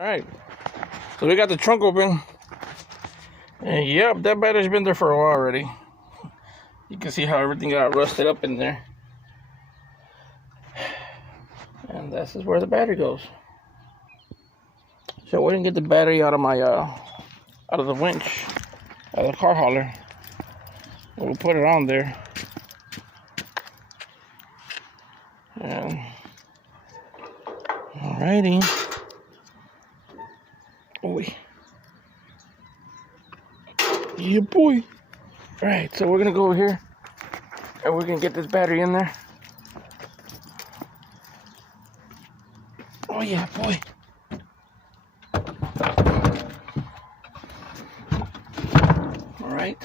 Alright, so we got the trunk open. And yep, that battery's been there for a while already. You can see how everything got rusted up in there. And this is where the battery goes. So we didn't get the battery out of my out of the winch, out of the car hauler. We'll put it on there. And alrighty. Boy. Yeah, boy. Alright, so we're gonna go over here and we're gonna get this battery in there. Oh yeah, boy. Alright.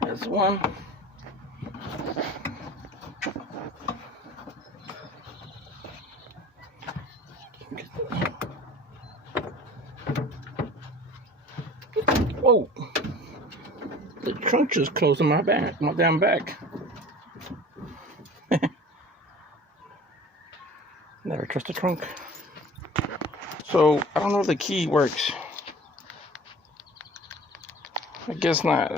That's one. Whoa. The trunk just closed on my back, my damn back. Never trust a trunk. So, I don't know if the key works. I guess not.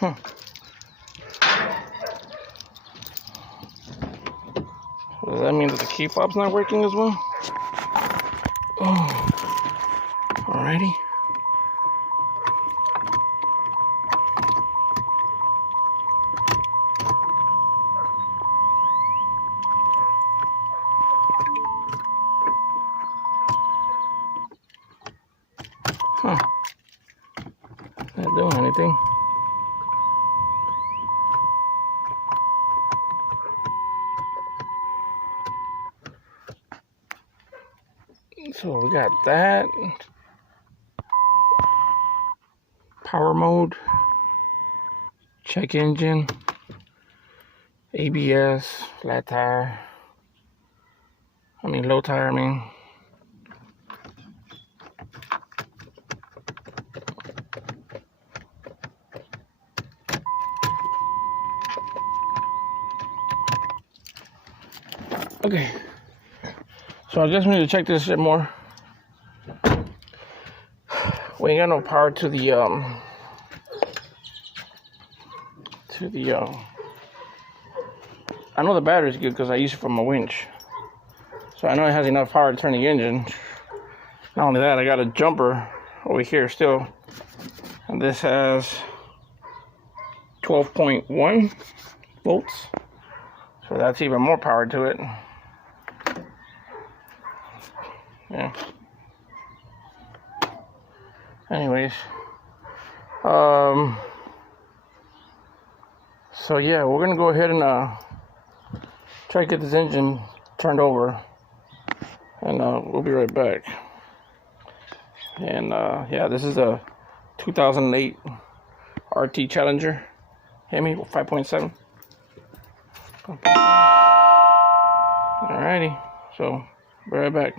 Huh. Does that mean that the key fob's not working as well? Oh. Alrighty. Huh. Not doing anything. So we got that. Power mode. Check engine. ABS. Flat tire. Low tire, Okay, so I guess we need to check this shit more. We ain't got no power to the I know the battery's good because I use it for my winch, so I know it has enough power to turn the engine. Not only that, I got a jumper over here still, and this has 12.1 volts, so that's even more power to it. Yeah. Anyways, so yeah, we're gonna go ahead and try to get this engine turned over, and we'll be right back. And yeah, this is a 2008 RT Challenger Hemi 5.7. Okay. Alrighty, so be right back.